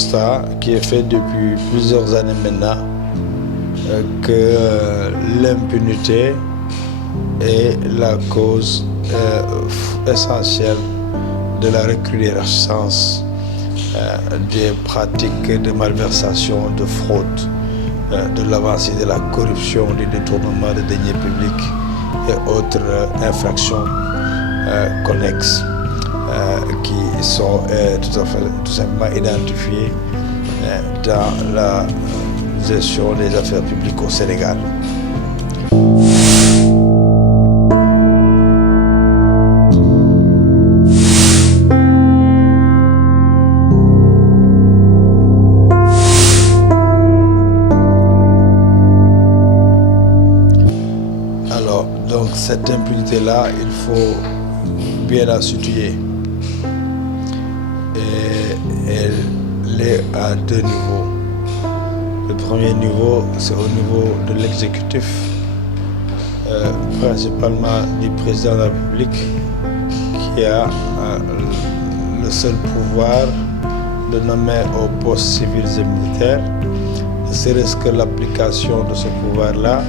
constat qui est fait depuis plusieurs années maintenant que l'impunité est la cause essentielle de la recrudescence des pratiques de malversation, de fraude, de l'avancée de la corruption, du détournement de deniers publics et autres infractions connexes qui sont tout simplement identifiées dans la gestion des affaires publiques au Sénégal. Alors, donc cette impunité-là, il faut bien la situer. Et elle est à deux niveaux. Le premier niveau, c'est au niveau de l'exécutif, principalement du président de la République, qui a le seul pouvoir de nommer aux postes civils et militaires, ne serait-ce que l'application de ce pouvoir-là,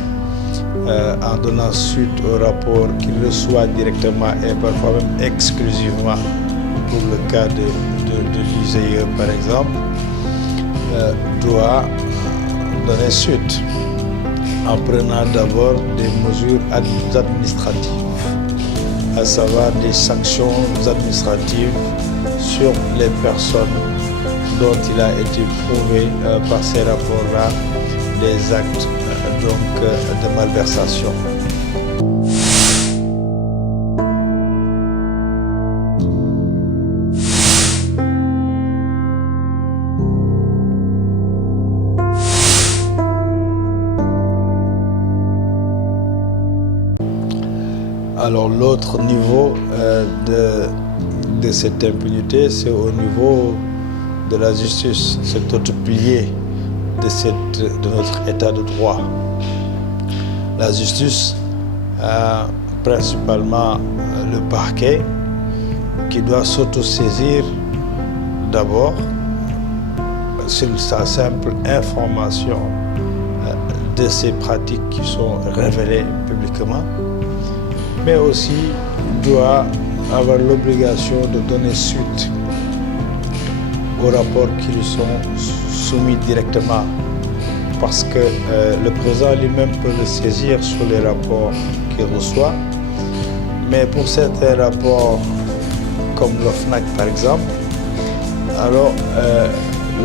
en donnant suite au rapport qu'il reçoit directement et parfois même exclusivement pour le cas de l'IGE par exemple, doit donner suite en prenant d'abord des mesures administratives, à savoir des sanctions administratives sur les personnes dont il a été prouvé par ces rapports-là des actes de malversation. Alors l'autre niveau de cette impunité, c'est au niveau de la justice, cet autre pilier de notre état de droit. La justice a principalement le parquet qui doit s'autosaisir d'abord sur sa simple information de ces pratiques qui sont révélées publiquement, mais aussi doit avoir l'obligation de donner suite aux rapports qui lui sont soumis directement, parce que le président lui-même peut le saisir sur les rapports qu'il reçoit, mais pour certains rapports, comme l'OFNAC par exemple, alors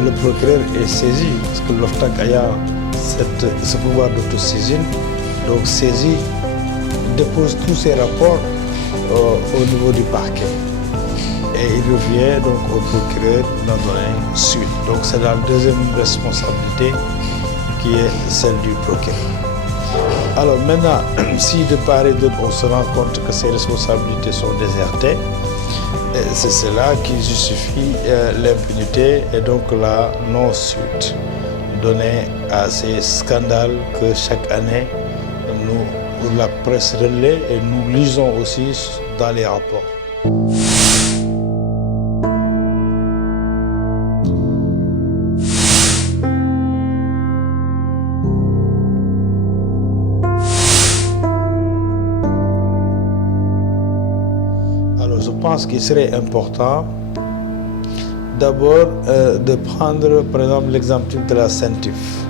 le procureur est saisi, parce que l'OFNAC ayant ce pouvoir d'autosaisine, donc saisit, dépose tous ses rapports au niveau du parquet. Et il revient donc au procureur d'en donner suite. Donc c'est la deuxième responsabilité qui est celle du procureur. Alors maintenant, si de part et d'autre on se rend compte que ces responsabilités sont désertées, c'est cela qui justifie l'impunité et donc la non-suite donnée à ces scandales que chaque année la presse relaie et nous lisons aussi dans les rapports. Alors je pense qu'il serait important d'abord de prendre par exemple l'exemple de la CENTIF.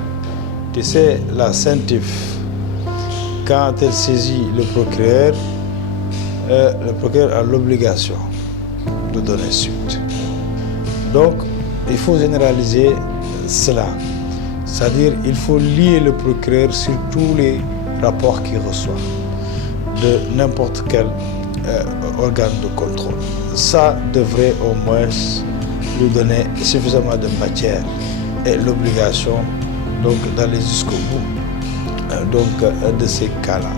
Tu sais, la CENTIF, quand elle saisit le procureur a l'obligation de donner suite. Donc, il faut généraliser cela. C'est-à-dire, il faut lier le procureur sur tous les rapports qu'il reçoit de n'importe quel organe de contrôle. Ça devrait au moins lui donner suffisamment de matière et l'obligation donc d'aller jusqu'au bout de ces cas-là.